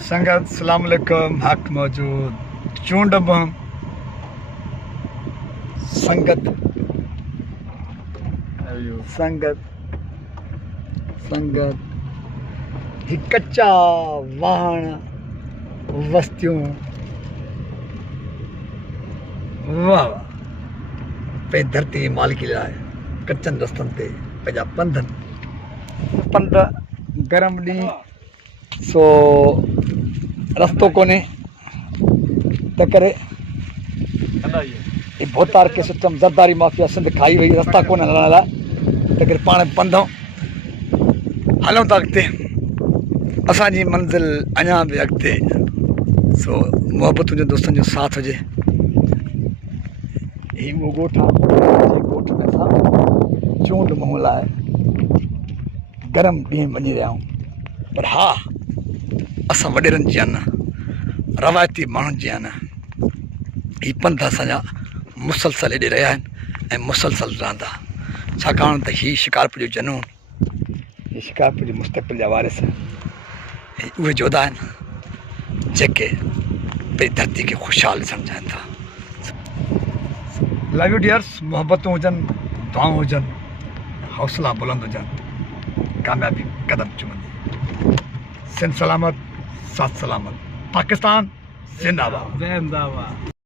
संगत सलाम अलैकुम हक मौजूद चूंड बम संगत संगत संगत ही कच्चा वाहन वस्तियों वाह पे धरती मालिकी लाए कच्चन रस्तन ते पंहिंजा पंध गरम डी सो रस्तो कोने त करे भोतार के सिस्टम ज़रदारी माफिया सिंध खाई वही रास्ता कोन हलण लाइ त करे पाण पंधूं हलूं था अॻिते असांजी मंज़िल अञा बि अॻिते सो मोहबतुनि जो दोस्तनि जो साथ हुजे ही उहो ॻोठ आहे ॻोठ में असां चूंड मुंहं लाइ गरम ॾींहं वञी रहिया आहियूं पर हा असां वॾेरनि जी आहिनि रवायती माण्हुनि जी आहिनि ही पंध असांजा मुसलसल हेॾे रहिया आहिनि ऐं मुसलसल रहंदा छाकाणि त ही शिकारपुर जो जनून ही शिकारपुर जी मुस्तक़बिल जा वारिस उहे जोधा आहिनि जेके पंहिंजी धरती खे ख़ुशहाल ॾिसणु चाहिनि था लव यू डियर्स मोहबतूं हुजनि दुआऊं हुजनि हौसला बुलंद हुजनि कामयाबी कदम चुमंदी सिंध सलामत साथ सलामत पाकिस्तान जिंदाबाद।